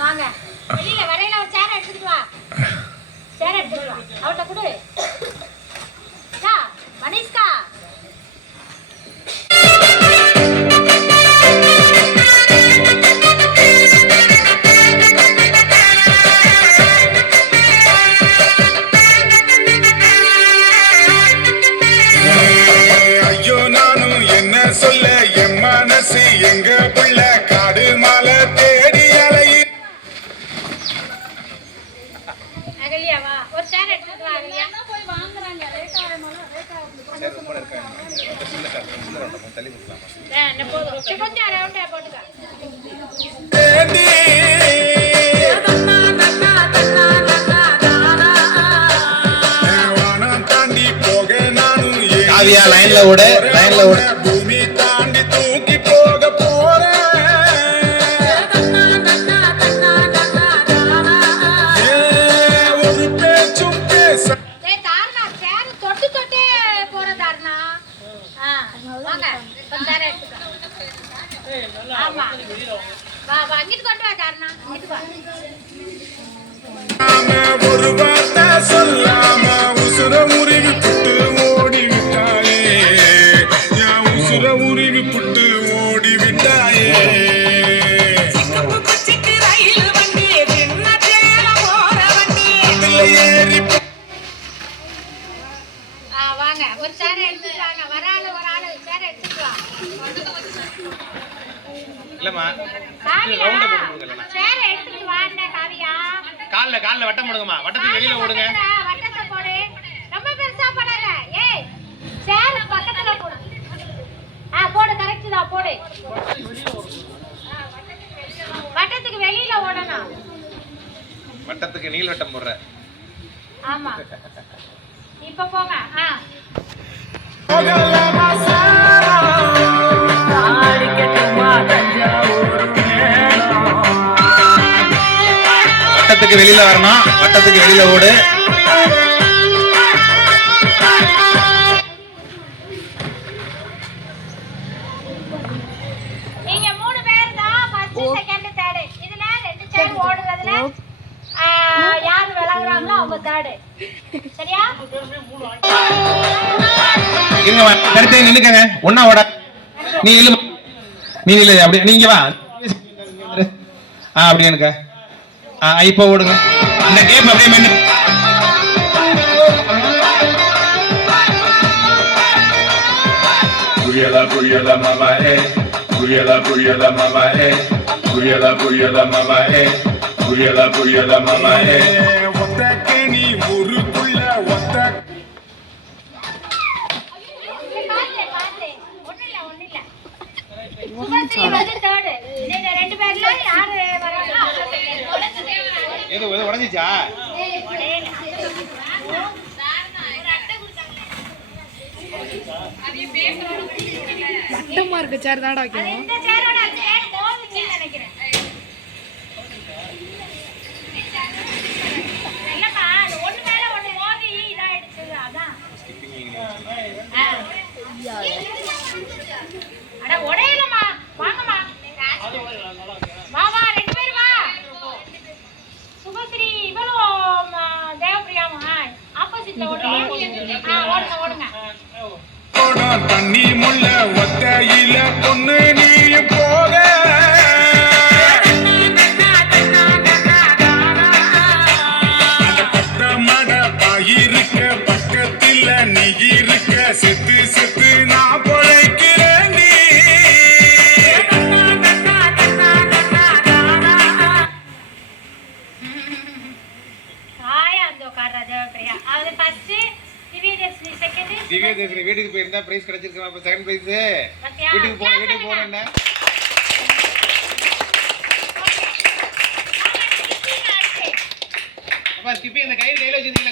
வாங்க வெளியில வரையில ஒரு சேர் எடுத்துட்டு வா. சேர் எடுத்துட்டு வா. அவட்ட கொடு. டா மனிஷ்கா. ஐயோ நானும் என்ன சொல்ல என் மனசு எங்க புள்ள காடு மாலை தேடி அலைய. அகலியா வா. ஒரு சேர் எடுத்துட்டு வா அகலியா. போய் வாங்குறாங்க ரேட் ஆகுமால ரேட் ஆகுது. என்ன போடு. கொஞ்சம் ரவுண்டா போட்டுக்க. வானம் தாண்டி போக நானும் காவியா லைன்ல ஓடு, லைன்ல ஓடு. பூமி தாண்டி தூக்கி போக போறேன். ஒரு பேச்சும் பேச டேய் தாரணா சேர் தொட்டு தொட்டே போற தாரணா. வாங்க கொஞ்ச சேர் எடுத்துக்க. ஆமா வா வா இங்கிட்டு கொண்டு வா தாரணா. இங்கிட்டு வா. ஒரு வார்த்தை சொல்லாம உசுர உருவி புட்டு ஓடி விட்டாயே. என் உசுர உருவி புட்டு ஓடி விட்டாயே. அதுல ஏறி வாங்க ஒரு சேர் எடுத்துட்டு வாங்க. ஒரு ஆளு சேர் எடுத்துட்டு வா. இல்லம்மா காவியா ரவுண்ட போட்டு கொடுக்கலண்ணா. சேர் எடுத்துட்டு வாங்க காவியா. கால்ல வட்டம் போடுங்கம்மா. வட்டத்துக்கு வெளியில ஓடுங்க. வட்டத்தை போடு. ரொம்ப பெருசா போடாத. ஏய் சேர் பக்கத்துல போடு. போடு கரெக்ட் தான் போடு. வட்டத்துக்கு வெளியில ஓடணும். வட்டத்துக்கு நீள்வட்டம் போடுற. ஆமா இப்ப போங்க. வட்டத்துக்கு வெளியில வரணும். வட்டத்துக்கு வெளியில ஓடு. நீங்க 3 பேர் தான் ஃபர்ஸ்ட் செகண்ட் தேர்ட். இதுல 2 சேர் ஓடுறதுல யார் விளையாடுறாங்களோ அவங்க தேர்ட். சரியா? இருங்கம்மா. கரெக்டா நின்னுக்கங்க. ஒண்ணா ஓட. நீ இல்ல. நீ இல்ல அப்படியே நீங்க வா. அப்படியே நிக்க. இப்போ ஓடுங்க. அந்த கேப் அப்படியே மென்னு. புரியல மாமா ஏ. புரியல மாமா ஏ. புரியல மாமா ஏ. புரியல மாமா ஏ. ஒத்தக்கு நீ ஊருக்குள்ள ஒத்த பாத்து ஒண்ணு இல்ல. சுபஸ்ரீ வந்து தேர்ட். நீங்க 2 பேர்ல யாரு வராங்களோ அவங்க செகண்ட். ஏதோ உடைஞ்சிச்சா? வட்டமா இருக்கு சேர் தான்டா வைக்கணும். இந்த சேரோட அந்த சேர் போகுதுன்னு நினைக்கிறேன். இல்லப்பா அது ஒண்ணு மேல ஒண்ணு மோதி இதாயிடுச்சு. அதான் அட உடையலமா. வாங்கம்மா வா வா 2 பேர் வா. சுபஸ்ரீ இவளும் தேவப்பிரியாமா ஆப்போசிட்ல ஓடுங்க. ஓடுங்க. தண்ணி முள்ள ஒத்தையில பொண்ணு நீ போக. மட பாயிருக்க பக்கத்துல நீ இருக்க. செத்து நான் பொழைக்கிறேன். நீ காயா அந்த உட்கார்றா தேவப்பிரியா. அது ஃபர்ஸ்ட் திவ்யதர்ஷினி செகண்ட். திவ்யதர்ஷினி வீட்டுக்கு போயிருந்தா பிரைஸ் கிடைச்சிருக்கா? அப்ப செகண்ட் பிரைஸ். வீட்டுக்கு போறேன். அப்பா ஸ்கிப்பி இந்த கையில வச்சிருக்கீங்க.